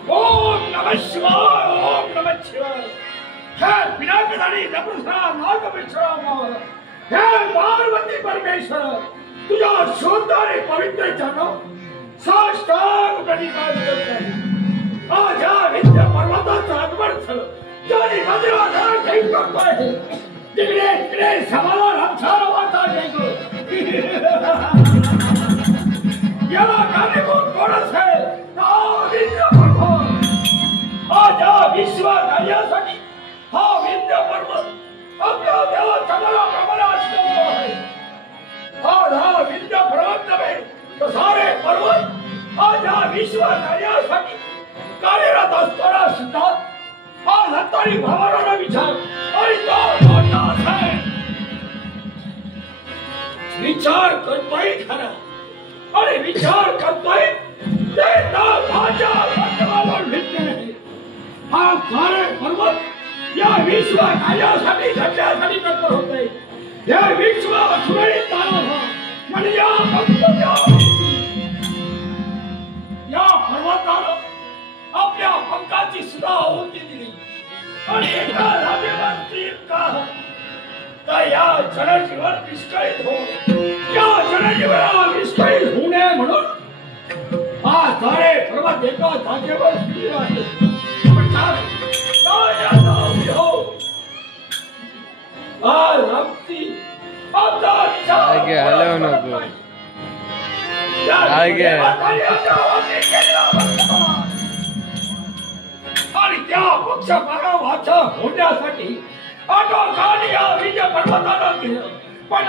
ओम नमः शिवाय ओम नमः शिवाय हे विनायकधारी नपुंसका नागविश्राम हे पार्वती परमेश्वर तुझ्या शोधाने पवित्र जानो साष्टांग प्रणिपात करतो आज या विंध्य पर्वताचा अनवर्थ ज्याने मधुराधार काही करतोय तिकडे तिकडे समाधान आमचा वाटा जायगो याला कारणीभूत कोणच आहे विंध्य पर्वत आज या विश्व कार्यासाठी हा विंध्य पर्वत आपल्या देवाच्या मनाप्रमाणे असलेला आहे आज हा विंध्य पर्वत नव्हे तर सारे पर्वत आज या विश्व कार्यासाठी कार्यरत असताना सुद्धा आज हत्तारी भावाला विचार आणि तो मोठाच आहे विचार करतोय खरा आणि विचार करतोय ते ना भाषा वर्तमानावर भेटते हा सारे पर्वत या विश्व कार्यासाठी घडण्यासाठी तत्पर होते या विश्व सुरळीत चालवा म्हणजे या पर्वतानं आपल्या पंखाची सुद्धा आहुती दिली आणि एका राजेवरती का या जनजीवन विस्कळीत हो या जनजीवनाला विस्कळीत होऊ नये म्हणून हा सारे पर्वत एका जागेवर स्थिर आहे आगे हलव नको आगे आणि त्या पक्ष पराभवाचा होण्यासाठी आटोकान या विजय पर्वताला केलं पण